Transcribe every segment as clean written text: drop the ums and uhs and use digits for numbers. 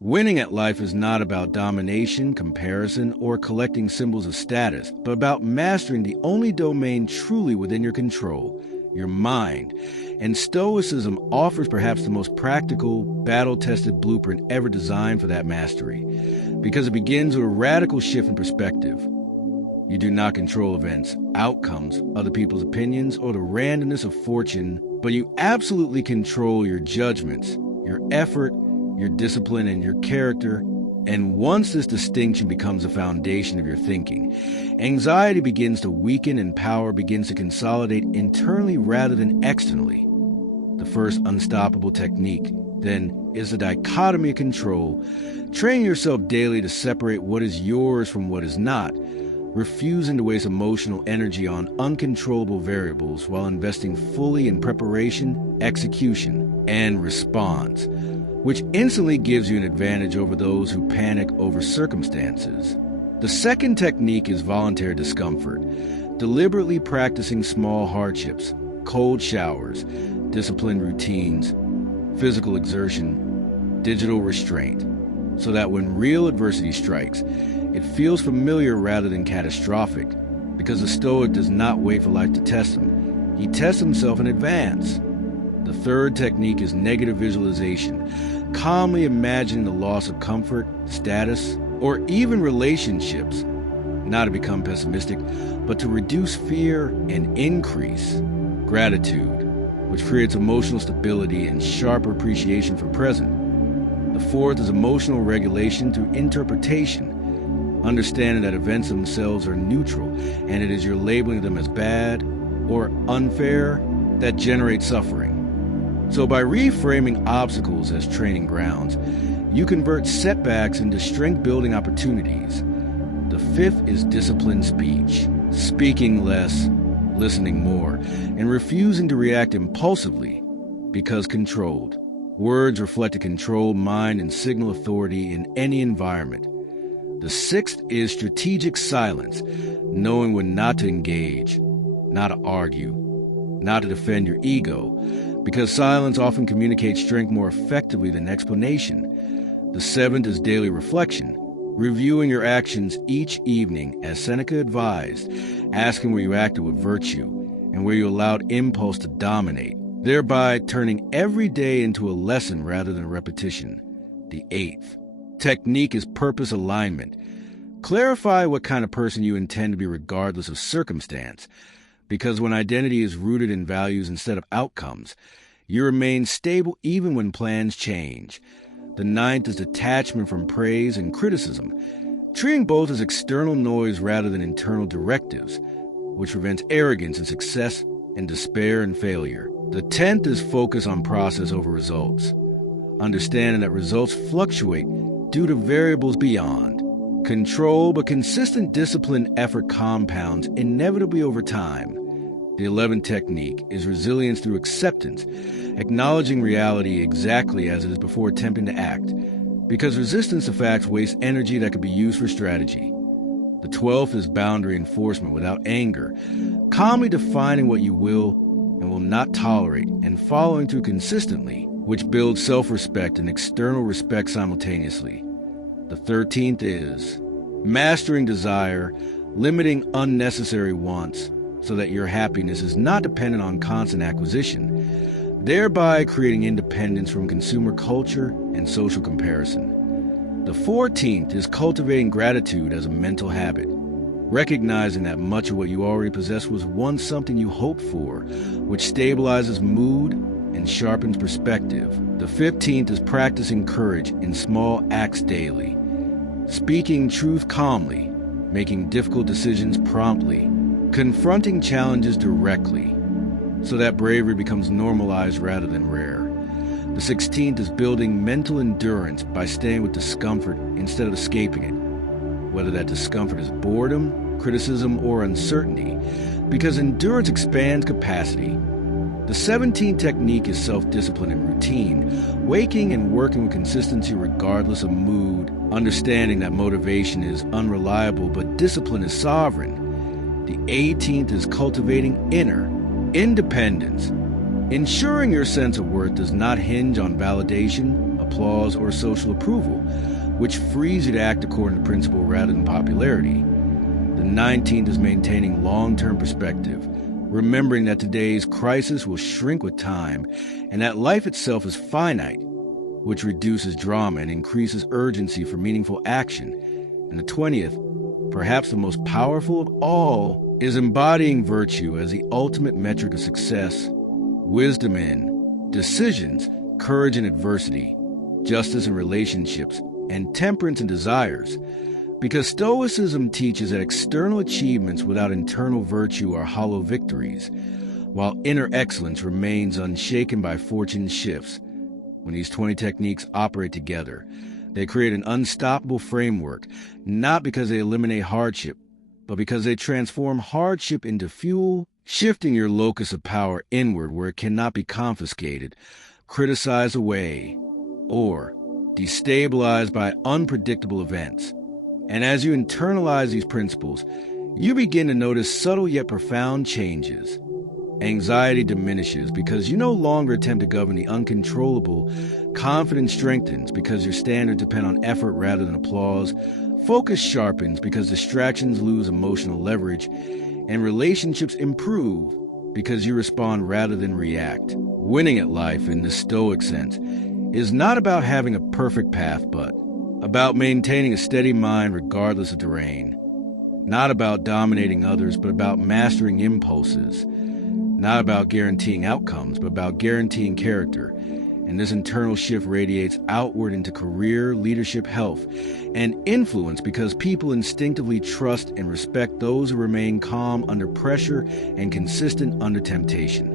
Winning at life is not about domination, comparison, or collecting symbols of status, but about mastering the only domain truly within your control, your mind. And Stoicism offers perhaps the most practical, battle-tested blueprint ever designed for that mastery, because it begins with a radical shift in perspective. You do not control events, outcomes, other people's opinions, or the randomness of fortune, but you absolutely control your judgments, your effort, your discipline, and your character. And once this distinction becomes the foundation of your thinking, anxiety begins to weaken and power begins to consolidate internally rather than externally. The first unstoppable technique, then, is the dichotomy of control. Train yourself daily to separate what is yours from what is not, refusing to waste emotional energy on uncontrollable variables while investing fully in preparation, execution, and response, which instantly gives you an advantage over those who panic over circumstances. The second technique is voluntary discomfort, deliberately practicing small hardships, cold showers, disciplined routines, physical exertion, digital restraint, so that when real adversity strikes, it feels familiar rather than catastrophic, because the Stoic does not wait for life to test him. He tests himself in advance. The third technique is negative visualization, calmly imagining the loss of comfort, status, or even relationships, not to become pessimistic, but to reduce fear and increase gratitude, which creates emotional stability and sharper appreciation for present. The fourth is emotional regulation through interpretation, understanding that events themselves are neutral, and it is your labeling them as bad or unfair that generates suffering. So by reframing obstacles as training grounds, you convert setbacks into strength-building opportunities. The fifth is disciplined speech, speaking less, listening more, and refusing to react impulsively because controlled. Words reflect a controlled mind and signal authority in any environment. The sixth is strategic silence, knowing when not to engage, not to argue, not to defend your ego, because silence often communicates strength more effectively than explanation. The seventh is daily reflection, reviewing your actions each evening, as Seneca advised, asking where you acted with virtue and where you allowed impulse to dominate, thereby turning every day into a lesson rather than a repetition. The eighth technique is purpose alignment. Clarify what kind of person you intend to be regardless of circumstance, because when identity is rooted in values instead of outcomes, you remain stable even when plans change. The ninth is detachment from praise and criticism, treating both as external noise rather than internal directives, which prevents arrogance in success and despair in failure. The 10th is focus on process over results, understanding that results fluctuate due to variables beyond control, but consistent disciplined effort compounds inevitably over time. The 11th technique is resilience through acceptance, acknowledging reality exactly as it is before attempting to act, because resistance to facts wastes energy that could be used for strategy. The 12th is boundary enforcement without anger, calmly defining what you will and will not tolerate and following through consistently, which builds self-respect and external respect simultaneously. The 13th is mastering desire, limiting unnecessary wants so that your happiness is not dependent on constant acquisition, thereby creating independence from consumer culture and social comparison. The 14th is cultivating gratitude as a mental habit, recognizing that much of what you already possess was once something you hoped for, which stabilizes mood and sharpens perspective. The 15th is practicing courage in small acts daily, speaking truth calmly, making difficult decisions promptly, confronting challenges directly, so that bravery becomes normalized rather than rare. The 16th is building mental endurance by staying with discomfort instead of escaping it, whether that discomfort is boredom, criticism, or uncertainty, because endurance expands capacity. The 17th technique is self-discipline and routine, waking and working with consistency regardless of mood, understanding that motivation is unreliable but discipline is sovereign. The 18th is cultivating inner independence, ensuring your sense of worth does not hinge on validation, applause or social approval, which frees you to act according to principle rather than popularity. The 19th is maintaining long-term perspective, remembering that today's crisis will shrink with time and that life itself is finite, which reduces drama and increases urgency for meaningful action. And the 20th, perhaps the most powerful of all, is embodying virtue as the ultimate metric of success, wisdom in decisions, courage in adversity, justice in relationships, and temperance in desires. Because Stoicism teaches that external achievements without internal virtue are hollow victories, while inner excellence remains unshaken by fortune's shifts. When these 20 techniques operate together, they create an unstoppable framework, not because they eliminate hardship, but because they transform hardship into fuel, shifting your locus of power inward where it cannot be confiscated, criticized away, or destabilized by unpredictable events. And as you internalize these principles, you begin to notice subtle yet profound changes. Anxiety diminishes because you no longer attempt to govern the uncontrollable. Confidence strengthens because your standards depend on effort rather than applause. Focus sharpens because distractions lose emotional leverage. And relationships improve because you respond rather than react. Winning at life, in the Stoic sense, is not about having a perfect path, but about maintaining a steady mind regardless of terrain. Not about dominating others, but about mastering impulses. Not about guaranteeing outcomes, but about guaranteeing character. And this internal shift radiates outward into career, leadership, health, and influence because people instinctively trust and respect those who remain calm under pressure and consistent under temptation.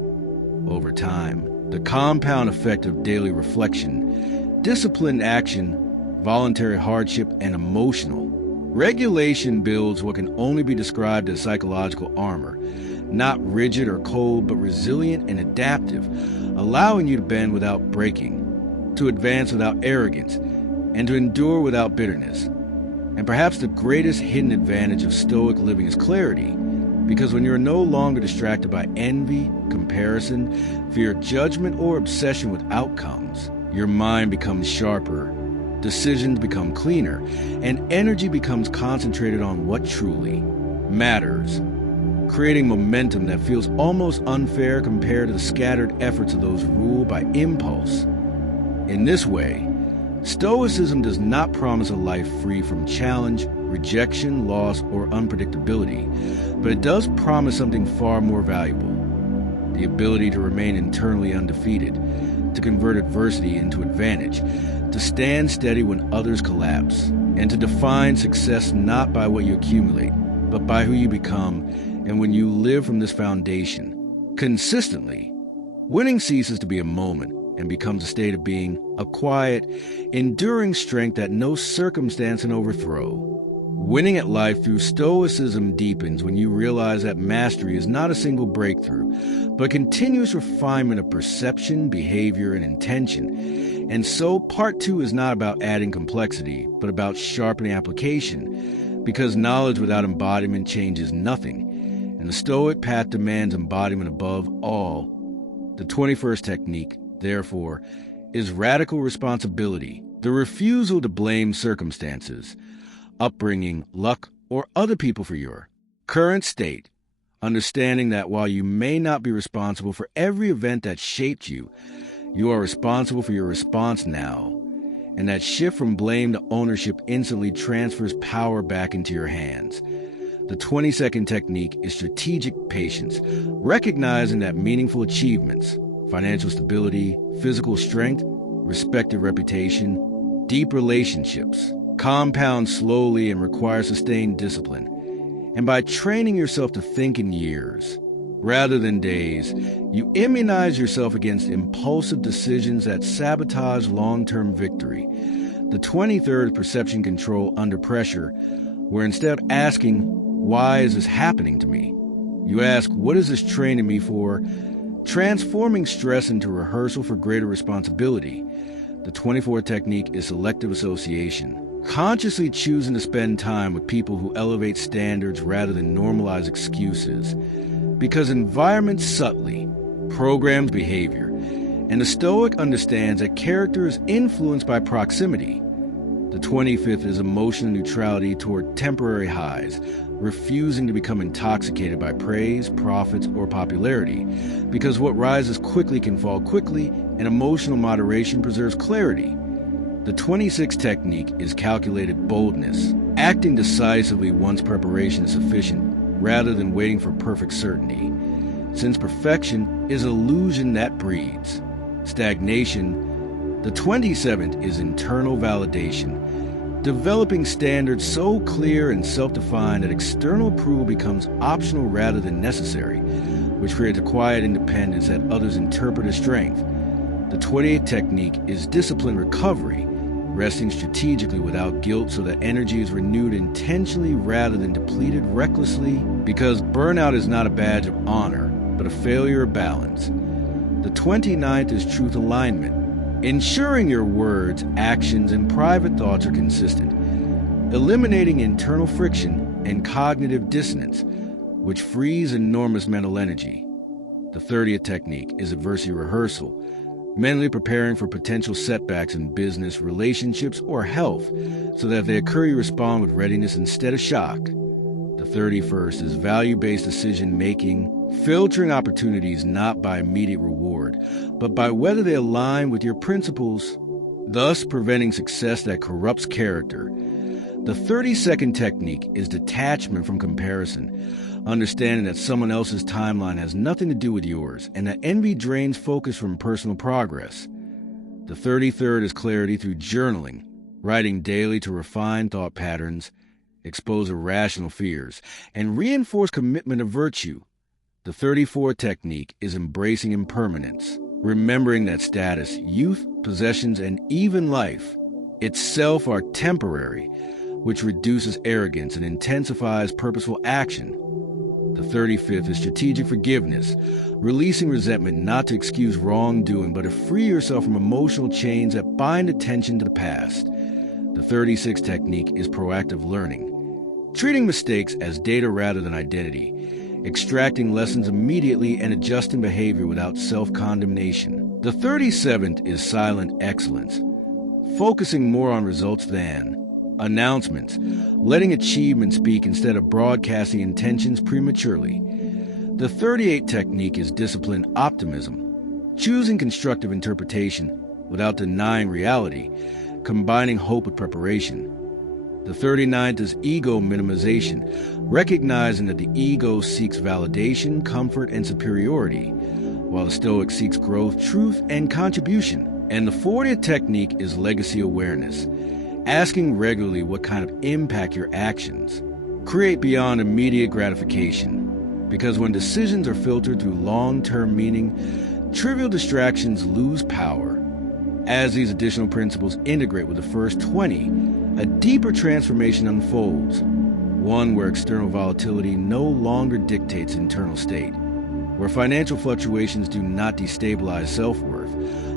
Over time, the compound effect of daily reflection, disciplined action, voluntary hardship, and emotional regulation builds what can only be described as psychological armor, not rigid or cold, but resilient and adaptive, allowing you to bend without breaking, to advance without arrogance, and to endure without bitterness. And perhaps the greatest hidden advantage of Stoic living is clarity, because when you're no longer distracted by envy, comparison, fear of judgment, or obsession with outcomes, your mind becomes sharper, decisions become cleaner, and energy becomes concentrated on what truly matters, creating momentum that feels almost unfair compared to the scattered efforts of those ruled by impulse. In this way, Stoicism does not promise a life free from challenge, rejection, loss, or unpredictability, but it does promise something far more valuable: the ability to remain internally undefeated, to convert adversity into advantage, to stand steady when others collapse, and to define success not by what you accumulate, but by who you become. And when you live from this foundation consistently, winning ceases to be a moment and becomes a state of being, a quiet, enduring strength that no circumstance can overthrow. Winning at life through Stoicism deepens when you realize that mastery is not a single breakthrough, but continuous refinement of perception, behavior, and intention. And so part 2 is not about adding complexity, but about sharpening application, because knowledge without embodiment changes nothing. And the Stoic path demands embodiment above all. The 21st technique, therefore, is radical responsibility, the refusal to blame circumstances, upbringing, luck, or other people for your current state, understanding that while you may not be responsible for every event that shaped you, you are responsible for your response now, and that shift from blame to ownership instantly transfers power back into your hands. The 22nd technique is strategic patience, recognizing that meaningful achievements, financial stability, physical strength, respected reputation, deep relationships, compound slowly and require sustained discipline. And by training yourself to think in years, rather than days, you immunize yourself against impulsive decisions that sabotage long-term victory. The 23rd is perception control under pressure, where instead of asking, "Why is this happening to me?" you ask, "What is this training me for?" transforming stress into rehearsal for greater responsibility. The 24th technique is selective association, consciously choosing to spend time with people who elevate standards rather than normalize excuses, because environment subtly programs behavior, And the Stoic understands that character is influenced by proximity. The 25th is emotional neutrality toward temporary highs, refusing to become intoxicated by praise, profits, or popularity, because what rises quickly can fall quickly, and emotional moderation preserves clarity. The 26th technique is calculated boldness, acting decisively once preparation is sufficient, rather than waiting for perfect certainty, since perfection is illusion that breeds stagnation. The 27th is internal validation, developing standards so clear and self-defined that external approval becomes optional rather than necessary, which creates a quiet independence that others interpret as strength. The 28th technique is discipline recovery, resting strategically without guilt so that energy is renewed intentionally rather than depleted recklessly, because burnout is not a badge of honor, but a failure of balance. The 29th is truth alignment, ensuring your words, actions, and private thoughts are consistent, eliminating internal friction and cognitive dissonance, which frees enormous mental energy. The 30th technique is adversity rehearsal, mentally preparing for potential setbacks in business, relationships, or health, so that if they occur, you respond with readiness instead of shock. The 31st is value-based decision-making, filtering opportunities not by immediate reward, but by whether they align with your principles, thus preventing success that corrupts character. The 32nd technique is detachment from comparison, understanding that someone else's timeline has nothing to do with yours, and that envy drains focus from personal progress. The 33rd is clarity through journaling, writing daily to refine thought patterns, expose irrational fears, and reinforce commitment to virtue. The 34th technique is embracing impermanence, remembering that status, youth, possessions, and even life itself are temporary, which reduces arrogance and intensifies purposeful action. The 35th is strategic forgiveness, releasing resentment not to excuse wrongdoing, but to free yourself from emotional chains that bind attention to the past. The 36th technique is proactive learning, treating mistakes as data rather than identity, extracting lessons immediately and adjusting behavior without self-condemnation. The 37th is silent excellence, focusing more on results than announcements, letting achievement speak instead of broadcasting intentions prematurely. The 38th technique is disciplined optimism, choosing constructive interpretation without denying reality, combining hope with preparation. The 39th is ego minimization, recognizing that the ego seeks validation, comfort, and superiority, while the Stoic seeks growth, truth, and contribution. And the 40th technique is legacy awareness, asking regularly what kind of impact your actions create beyond immediate gratification. Because when decisions are filtered through long-term meaning, trivial distractions lose power. As these additional principles integrate with the first 20, a deeper transformation unfolds, one where external volatility no longer dictates internal state, where financial fluctuations do not destabilize self-worth,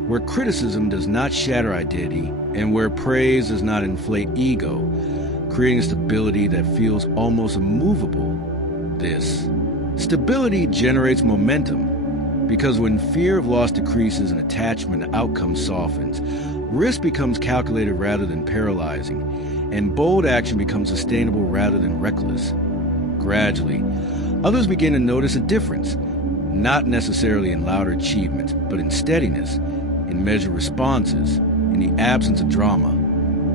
where criticism does not shatter identity, and where praise does not inflate ego, creating a stability that feels almost immovable. This stability generates momentum, because when fear of loss decreases and attachment to outcome softens, risk becomes calculated rather than paralyzing, and bold action becomes sustainable rather than reckless. Gradually, others begin to notice a difference, not necessarily in louder achievements, but in steadiness, in measured responses, in the absence of drama,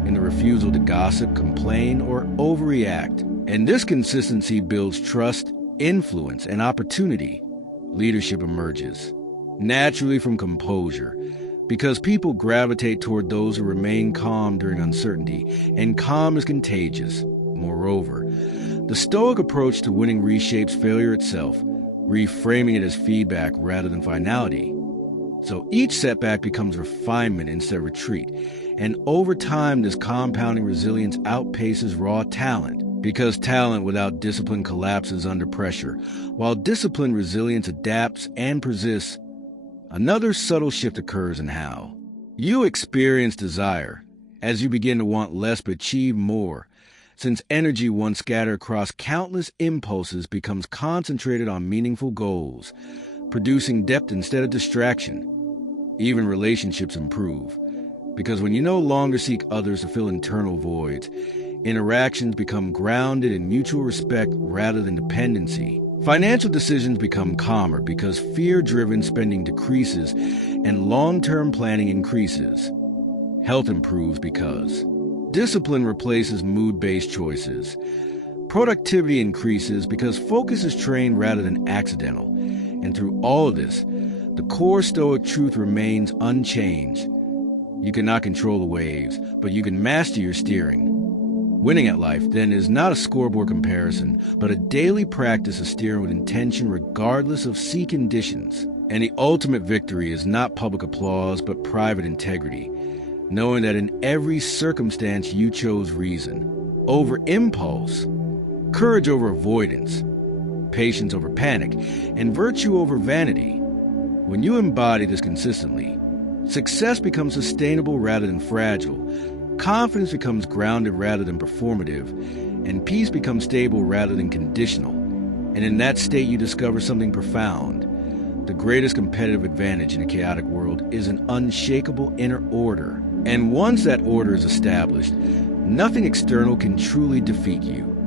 in the refusal to gossip, complain, or overreact. And this consistency builds trust, influence, and opportunity. Leadership emerges naturally from composure, because people gravitate toward those who remain calm during uncertainty, and calm is contagious. Moreover, the Stoic approach to winning reshapes failure itself, reframing it as feedback rather than finality. So each setback becomes refinement instead of retreat, and over time this compounding resilience outpaces raw talent, because talent without discipline collapses under pressure, while disciplined resilience adapts and persists. Another subtle shift occurs in how you experience desire, as you begin to want less but achieve more, since energy once scattered across countless impulses becomes concentrated on meaningful goals, producing depth instead of distraction. Even relationships improve. Because when you no longer seek others to fill internal voids, interactions become grounded in mutual respect rather than dependency. Financial decisions become calmer because fear-driven spending decreases and long-term planning increases. Health improves because discipline replaces mood-based choices. Productivity increases because focus is trained rather than accidental. And through all of this, the core Stoic truth remains unchanged. You cannot control the waves, but you can master your steering. Winning at life, then, is not a scoreboard comparison, but a daily practice of steering with intention regardless of sea conditions. And the ultimate victory is not public applause, but private integrity, knowing that in every circumstance you chose reason over impulse, courage over avoidance, patience over panic, and virtue over vanity. When you embody this consistently, success becomes sustainable rather than fragile. Confidence becomes grounded rather than performative, and peace becomes stable rather than conditional. And in that state, you discover something profound. The greatest competitive advantage in a chaotic world is an unshakable inner order. And once that order is established, nothing external can truly defeat you.